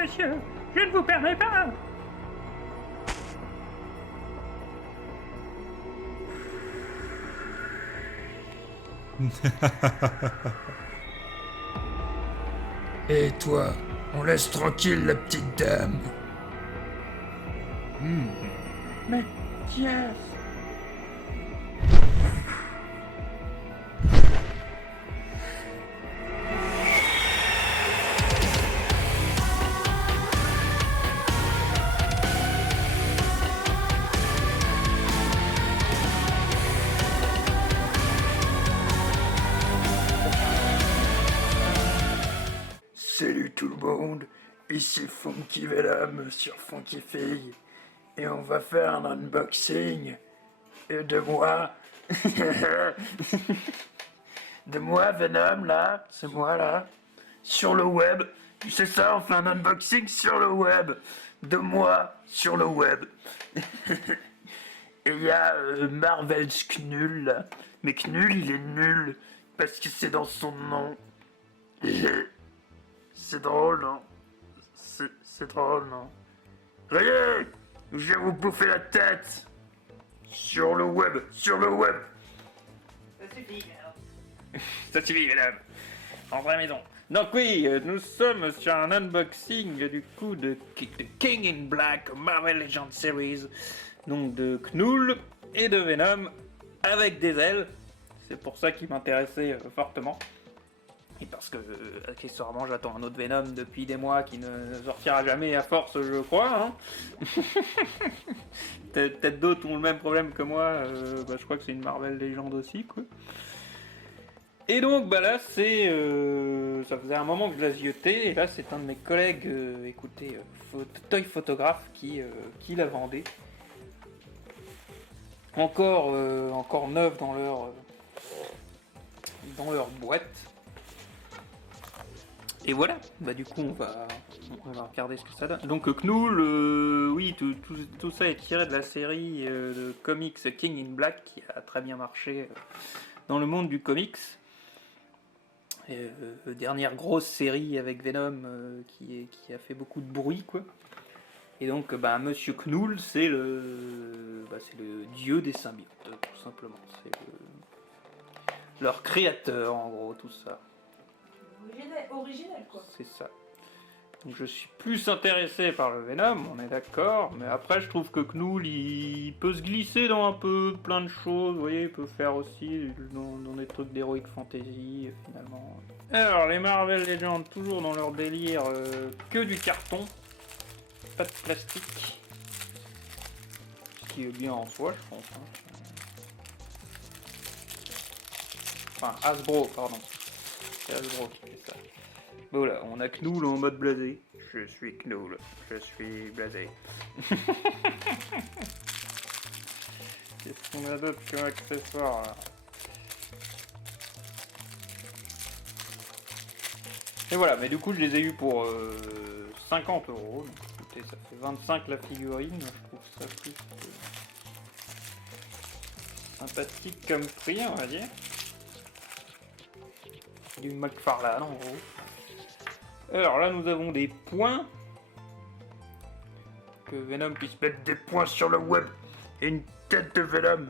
monsieur, je ne vous permets pas. Et toi, on laisse tranquille la petite dame. Mais qui est-ce? Salut tout le monde, ici Funky Venom sur Funky Fille. Et on va faire un unboxing de moi. De moi Venom là, c'est moi là. Sur le web. C'est ça, on fait un unboxing sur le web. De moi sur le web. Et il y a Marvel's Knull là. Mais Knull il est nul. Parce que c'est dans son nom. C'est drôle, non? C'est drôle, non? Voyez, je vais vous bouffer la tête. Sur le web, sur le web. Ça suffit, madame. Ça suffit, madame. En vraie maison. Donc oui, nous sommes sur un unboxing du coup de King in Black Marvel Legends Series. Donc de Knull et de Venom avec des ailes. C'est pour ça qu'il m'intéressait fortement. Et parce que, accessoirement, j'attends un autre Venom depuis des mois qui ne sortira jamais à force, je crois. Hein. Peut-être d'autres ont le même problème que moi. Je crois que c'est une Marvel Legend aussi, quoi. Et donc, là, c'est... ça faisait un moment que je la ziotais, et là, c'est un de mes collègues, toy photographe, qui la vendait. Encore neuf dans leur boîte. Et voilà, du coup on va regarder ce que ça donne. Donc Knull, oui, tout ça est tiré de la série de comics King in Black qui a très bien marché dans le monde du comics. Dernière grosse série avec Venom qui a fait beaucoup de bruit, quoi. Et donc Monsieur Knull, c'est le dieu des symbiotes, tout simplement. C'est leur créateur en gros, tout ça. Original quoi. C'est ça. Donc je suis plus intéressé par le Venom, on est d'accord, mais après je trouve que Knull il peut se glisser dans un peu plein de choses, vous voyez, il peut faire aussi dans des trucs d'heroic fantasy finalement. Alors les Marvel Legends, toujours dans leur délire que du carton, pas de plastique, ce qui est bien en soi je pense. Hein. Enfin Hasbro, pardon. C'est Hasbro qui fait ça. Voilà, on a Knull en mode blasé. Je suis Knull, je suis blasé. Qu'est-ce qu'on a d'autre comme accessoire là? Et voilà, mais du coup je les ai eu pour 50 €. Donc écoutez, ça fait 25 la figurine. Je trouve ça plus sympathique comme prix, on va dire. Du McFarlane en gros. Alors là, nous avons des points. Que Venom puisse mettre des points sur le web. Et une tête de Venom.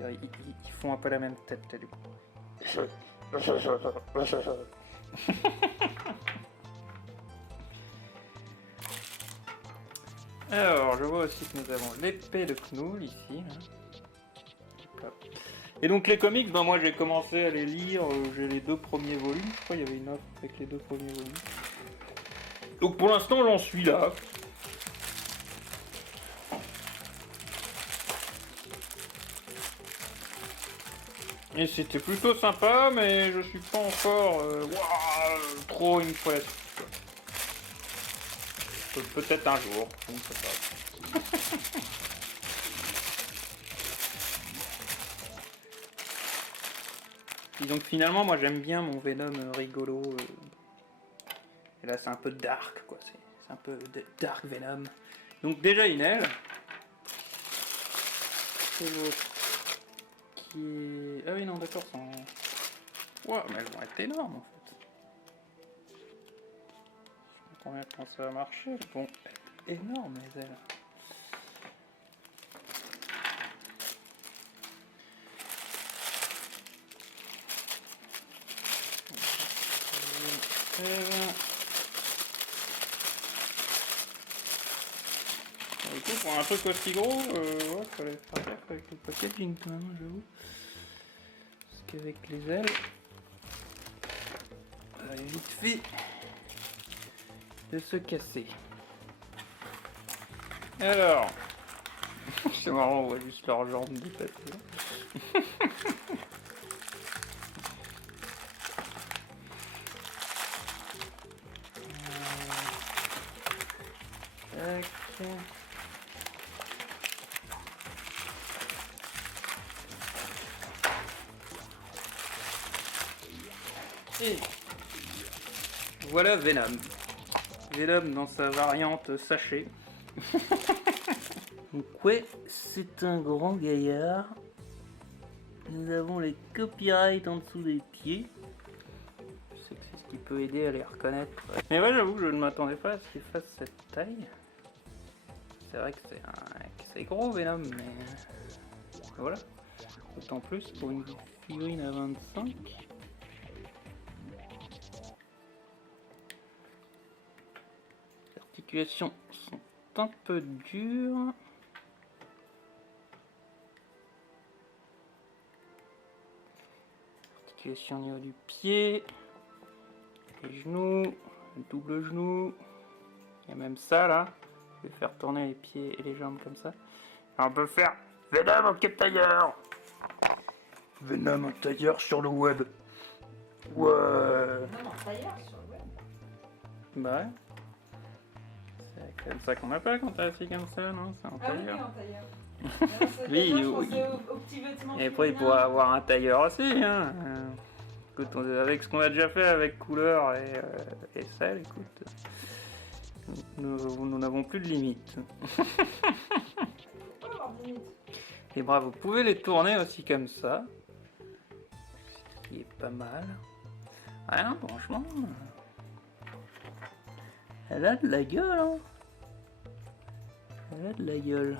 Ils font un peu la même tête, du coup. Alors, je vois aussi que nous avons l'épée de Knull ici. Et donc les comics, moi j'ai commencé à les lire, j'ai les 2 premiers volumes, je crois qu'il y avait une offre avec les 2 premiers volumes. Donc pour l'instant j'en suis là. Et c'était plutôt sympa, mais je suis pas encore trop une fois là-dessus. Peut-être un jour, je ne sais pas. Et donc finalement, moi j'aime bien mon Venom rigolo. Et là c'est un peu dark, quoi. C'est un peu dark Venom. Donc déjà une aile. Et l'autre qui est... Ah oui non d'accord, c'est en... Wow, mais elles vont être énormes en fait. trop bien comment ça va marcher. Elles vont être énormes les ailes. Du coup, pour un truc aussi gros, ouais, fallait faire gaffe avec le packaging quand même, j'avoue. Parce qu'avec les ailes, ça va vite fait de se casser. Alors, c'est marrant, on voit juste leurs jambes dépasser. Tac. Et voilà Venom. Venom dans sa variante sachet. Donc ouais, c'est un grand gaillard. Nous avons les copyrights en dessous des pieds. Je sais que c'est ce qui peut aider à les reconnaître. Mais ouais, j'avoue que je ne m'attendais pas à ce qu'il fasse cette taille. C'est vrai que c'est gros Venom, mais voilà. D'autant plus pour une figurine à 25. Les articulations sont un peu dures. Articulation au niveau du pied. Les genoux. Le double genou. Il y a même ça là. Je vais faire tourner les pieds et les jambes comme ça. Alors on peut faire Venom en tailleur. Venom en tailleur sur le web. Ouais. Non, en tailleur sur le web. Bah ouais. C'est comme ça qu'on appelle quand t'es assis comme ça, non? C'est en Ah oui, tailleur. en tailleur. Alors, c'est Oui, tailleur, je oui. pensais aux petits vêtements Et après il féminins. pourrait avoir un tailleur aussi, hein. Écoute, avec ce qu'on a déjà fait avec couleur et sel, écoute, nous n'avons plus de limites. Pourquoi avoir des limites? Les bras, vous pouvez les tourner aussi comme ça, ce qui est pas mal. Ah non, franchement, elle a de la gueule, hein. Elle a de la gueule.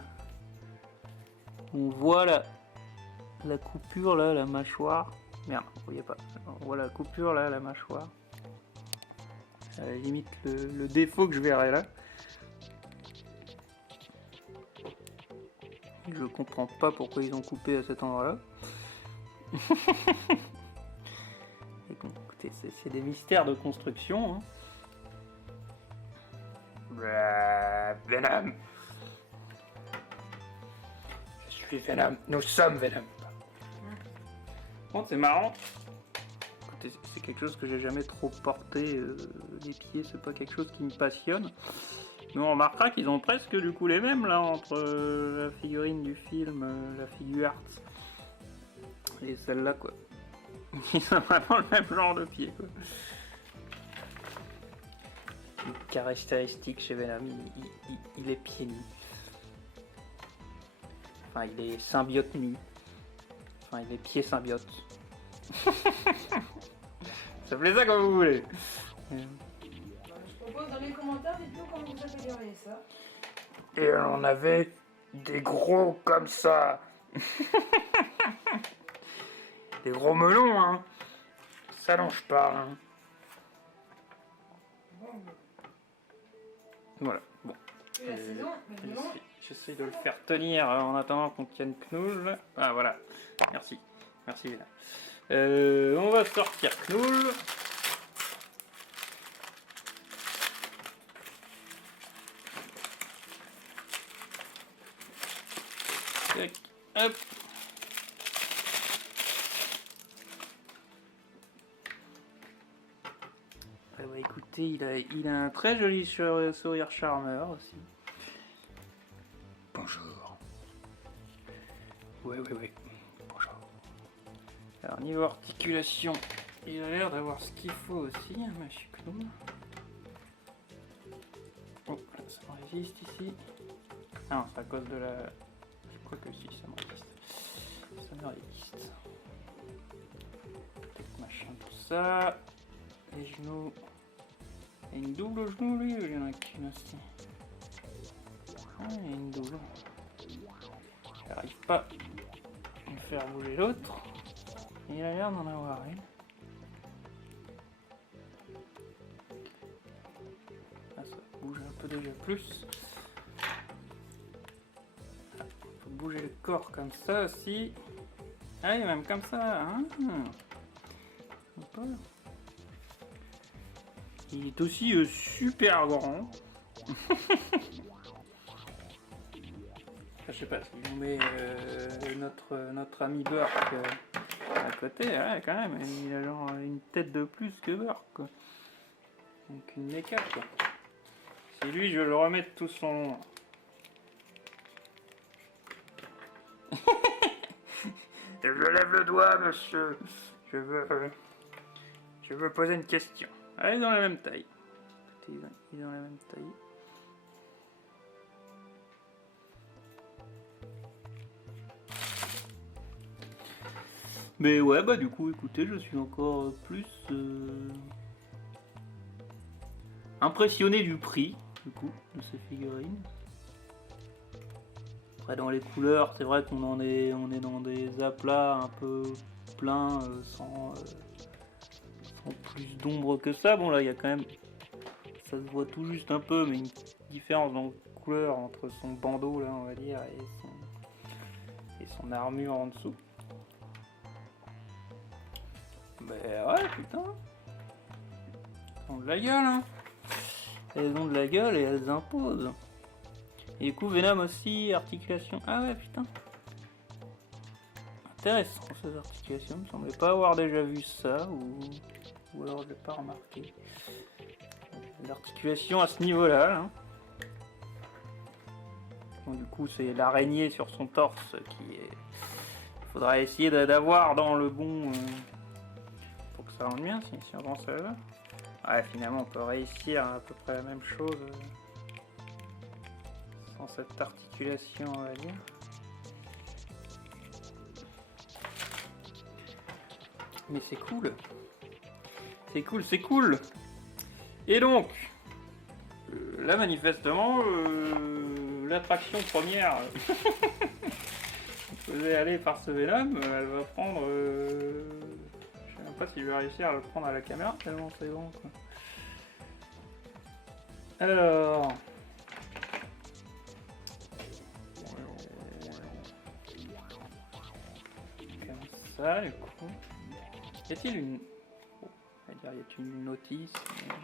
On voit la coupure là, la mâchoire. Merde, vous voyez pas. On voit la coupure là, la mâchoire. À la limite le défaut que je verrais là. Je comprends pas pourquoi ils ont coupé à cet endroit-là. Et bon, écoutez, c'est des mystères de construction. Hein. Venom. Je suis Venom. Nous sommes Venom. Bon, c'est marrant. Écoutez, c'est quelque chose que j'ai jamais trop porté. Les pieds, c'est pas quelque chose qui me passionne. Mais on remarquera qu'ils ont presque du coup les mêmes là entre la figurine du film, la figure art et celle-là quoi. Ils ont vraiment le même genre de pied quoi. Une caractéristique chez Venom, il est pieds nus. Enfin, il est symbiote nu. Enfin, il est pieds symbiote. Ça plaît ça comme vous voulez. Je propose dans les commentaires, dites-nous comment vous appelleriez ça. Et on avait des gros comme ça. Des gros melons, hein. Ça longe pas, hein. Voilà, bon. Et la saison, mais non. J'essaie de le faire tenir en attendant qu'on tienne Knoul. Ah voilà, merci. Merci Léna. On va sortir Knoul. Tac, hop. Ah bah écoutez, il a un très joli sourire charmeur aussi. Bonjour. Ouais. Bonjour. Alors niveau articulation, il a l'air d'avoir ce qu'il faut aussi, hein, monsieur Knoul. Oh, ça me résiste ici. Ah non, c'est à cause de la... Je crois que si, ça me résiste. Ça me résiste. Machin, tout ça. Les genoux. Il y a une double au genou lui ou il y en a qu'une aussi? Ah, il y a une double. J'arrive pas à me faire bouger l'autre. Il a l'air d'en avoir une. Ah, ça bouge un peu déjà plus. Ah, faut bouger le corps comme ça aussi. Ah, il y a même comme ça. Hein. Il est aussi super grand. Je sais pas si on met notre ami Burke à côté, ouais, quand même, il a genre une tête de plus que Burke, quoi. Donc une méca, quoi. C'est lui, je vais le remettre tout son long. Je lève le doigt, monsieur. Je veux poser une question. Elle est dans la même taille. Il est dans la même taille. Mais ouais, bah du coup, écoutez, je suis encore plus impressionné du prix, du coup, de ces figurines. Après, dans les couleurs, c'est vrai on est dans des aplats un peu pleins, sans plus d'ombre que ça. Bon, là, il y a quand même, ça se voit tout juste un peu, mais une différence dans la couleur entre son bandeau, là, on va dire, et son armure en dessous. Mais ouais, putain. Elles ont de la gueule, hein. Elles ont de la gueule et elles imposent. Et du coup, Venom aussi, articulation. Ah ouais, putain. Intéressant, ces articulations. Il me semblait pas avoir déjà vu ça, ou alors je l'ai pas remarqué. L'articulation à ce niveau-là, là. Bon, du coup, c'est l'araignée sur son torse qui est... Il faudra essayer d'avoir dans le bon... pour que ça rende bien, si on prend ça là. Ouais, finalement, on peut réussir à peu près la même chose sans cette articulation, on va dire. Mais c'est cool. C'est cool, c'est cool. Et donc, là, manifestement, l'attraction première faisait aller par ce Venom, elle va prendre... je sais même pas si je vais réussir à le prendre à la caméra, tellement c'est bon, quoi. Alors... comme ça, du coup... Y a-t-il une... oh, on va dire, y a-t-il une notice, mais...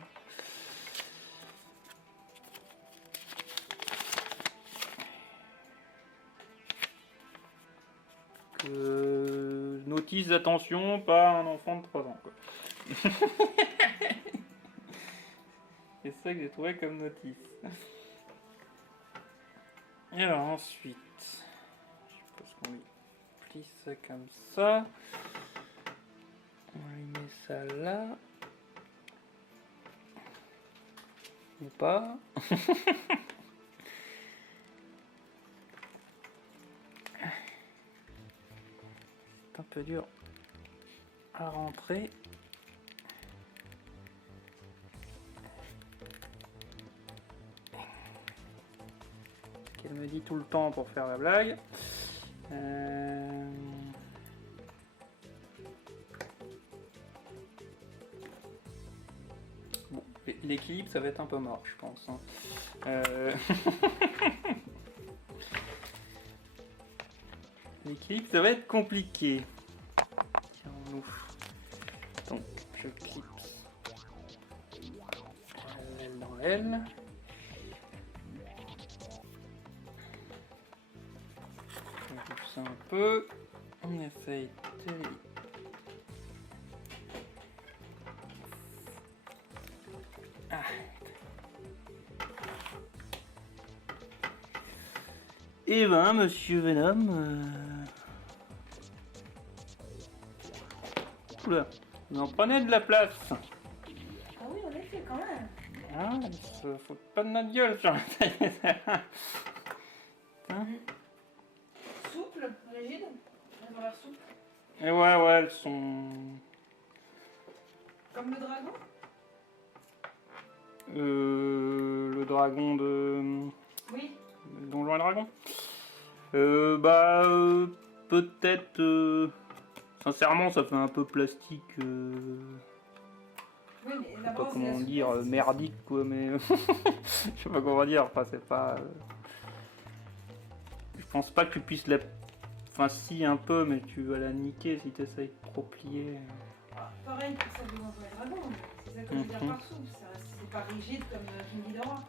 notice d'attention, pas un enfant de 3 ans, quoi. C'est ça que j'ai trouvé comme notice. Et alors ensuite, je suppose qu'on lui plie ça comme ça. On lui met ça là. Ou pas. C'est un peu dur à rentrer. Ce qu'elle me dit tout le temps pour faire la blague. Bon, l'équilibre ça va être un peu mort, je pense. Hein. L'équilibre ça va être compliqué. Tiens-nous. Donc je clipse l'aile dans l'aile. On pousse un peu. On essaye de... Ah. Et ben, monsieur Venom... Oula, vous en prenez de la place. Ah oui, en effet, quand même. Ah, il se fout pas de notre gueule sur la taille. Souple, rigide. Elles ont l'air souples. Et ouais, elles sont... Comme le dragon. Le dragon de... Oui. Donjons et Dragons. Peut-être... Sincèrement, ça fait un peu plastique... Oui, mais Je sais pas d'abord, c'est la comment dire, souplesse. merdique quoi, mais... Je sais pas comment dire, enfin c'est pas... Je pense pas que tu puisses la... Enfin si, un peu, mais tu vas la niquer si t'essayes de trop plier. Ah, pareil pour celle de Donjons et Dragons, c'est ça que je veux dire par souple, c'est pas rigide comme King Ghidorah.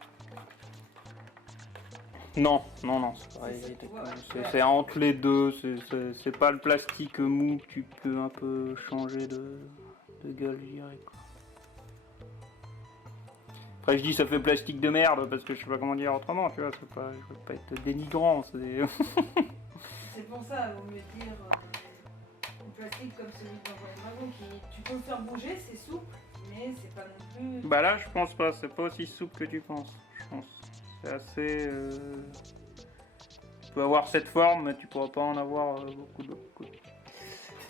Non, c'est pas C'est ça, rigide. tu vois, C'est ouais. c'est entre les deux, c'est pas le plastique mou que tu peux un peu changer de gueule, je dirais quoi. Après je dis ça fait plastique de merde parce que je sais pas comment dire autrement, tu vois, c'est pas, je veux pas être dénigrant, c'est... C'est pour ça, il vaut mieux dire un plastique comme celui de Donjons et Dragons qui, tu peux le faire bouger, c'est souple, mais c'est pas non plus... Bah là je pense pas, c'est pas aussi souple que tu penses, je pense. C'est assez... Tu peux avoir cette forme, mais tu pourras pas en avoir beaucoup d'autres. Quoi.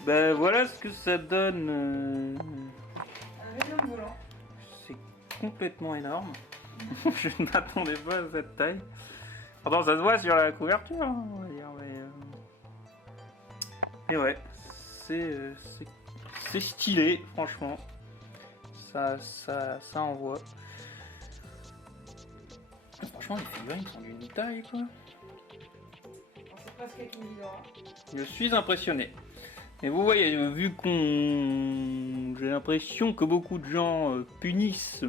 Ben voilà ce que ça donne. Un Venom volant. C'est complètement énorme. Je ne m'attendais pas à cette taille. Pourtant ça se voit sur la couverture, hein, on va dire, mais ouais, c'est stylé, franchement. Ça envoie. Franchement, les figurines sont d'une taille, quoi. On sait presque à King Ghidorah. Je suis impressionné. Et vous voyez, vu qu'on... J'ai l'impression que beaucoup de gens punissent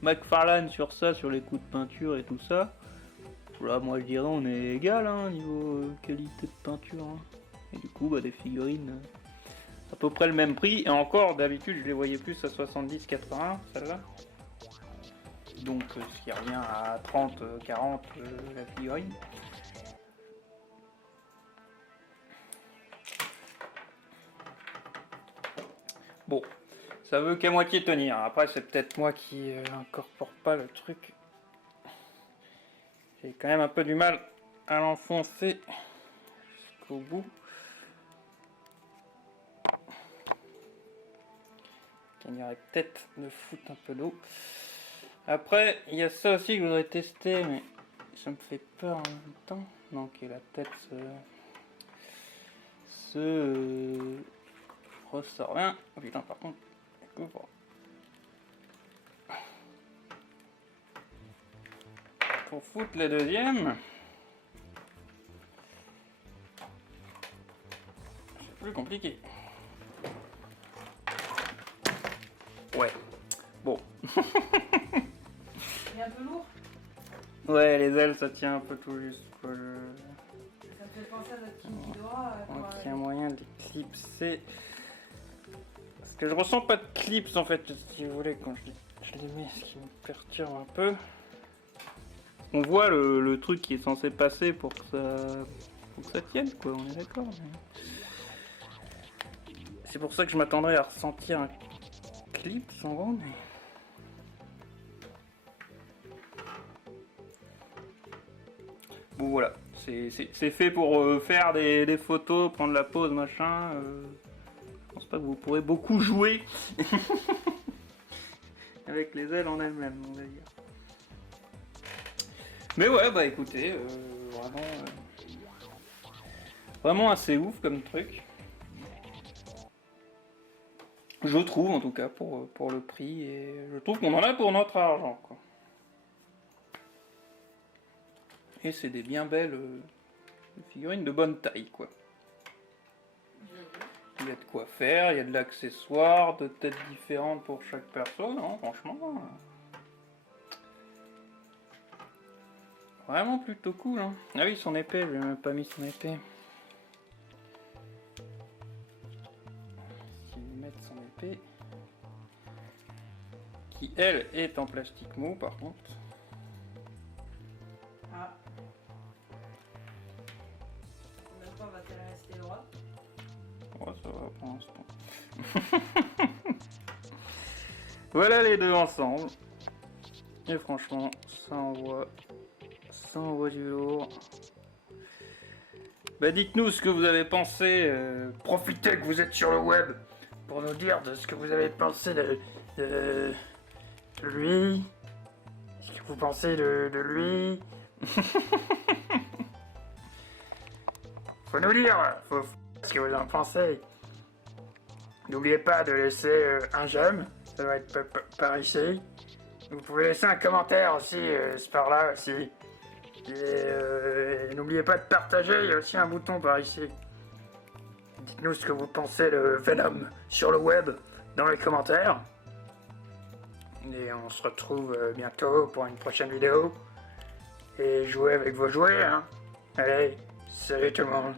McFarlane sur ça, sur les coups de peinture et tout ça. Là, moi je dirais on est égal, hein, niveau qualité de peinture. Hein. Et du coup, bah, des figurines à peu près le même prix. Et encore, d'habitude, je les voyais plus à 70-80, celle-là. Donc, ce qui revient à 30-40 la figurine. Bon, ça veut qu'à moitié tenir. Après, c'est peut-être moi qui incorpore pas le truc. J'ai quand même un peu du mal à l'enfoncer jusqu'au bout. Il y aurait peut-être de foutre un peu d'eau. Après, il y a ça aussi que je voudrais tester, mais ça me fait peur en même temps. Donc, la tête se ressort bien. Oh putain, par contre, couvre. Pour foutre le deuxième, c'est plus compliqué. Ouais. Bon. Il est un peu lourd. Ouais, les ailes, ça tient un peu tout juste. Quoi, Ça me fait penser à notre King Ghidorah. Donc il y a moyen d'éclipser. Parce que je ressens pas de clips en fait, si vous voulez, quand je les mets, ce qui me perturbe un peu. On voit le truc qui est censé passer pour que ça tienne, quoi, on est d'accord. Mais... C'est pour ça que je m'attendrais à ressentir un clip en gros, mais... Bon voilà, c'est fait pour faire des photos, prendre la pause, machin. Je pense pas que vous pourrez beaucoup jouer avec les ailes en elles-mêmes, on va dire. Mais ouais, bah écoutez, vraiment assez ouf comme truc. Je trouve en tout cas pour le prix, et je trouve qu'on en a pour notre argent, quoi. Et c'est des bien belles figurines de bonne taille, quoi. Il y a de quoi faire, il y a de l'accessoire, de têtes différentes pour chaque perso, non, franchement. Vraiment plutôt cool, hein. Ah oui, son épée, je lui ai même pas mis son épée. Si lui mettre son épée. Qui, elle, est en plastique mou, par contre. Ah. Combien de temps va-t-elle rester droite? Oh, ça va pour l'instant. Voilà les deux ensemble. Et franchement, ça envoie du lourd. Bah dites-nous ce que vous avez pensé. Profitez que vous êtes sur le web pour nous dire de ce que vous avez pensé de lui. vous pensez de lui. Faut nous dire, faut ce que vous en pensez. N'oubliez pas de laisser un j'aime, ça doit être par ici. Vous pouvez laisser un commentaire aussi, c'est par là aussi. Et n'oubliez pas de partager, il y a aussi un bouton par ici. Dites-nous ce que vous pensez de Venom sur le web dans les commentaires. Et on se retrouve bientôt pour une prochaine vidéo. Et jouez avec vos jouets, hein. Allez, salut tout le monde.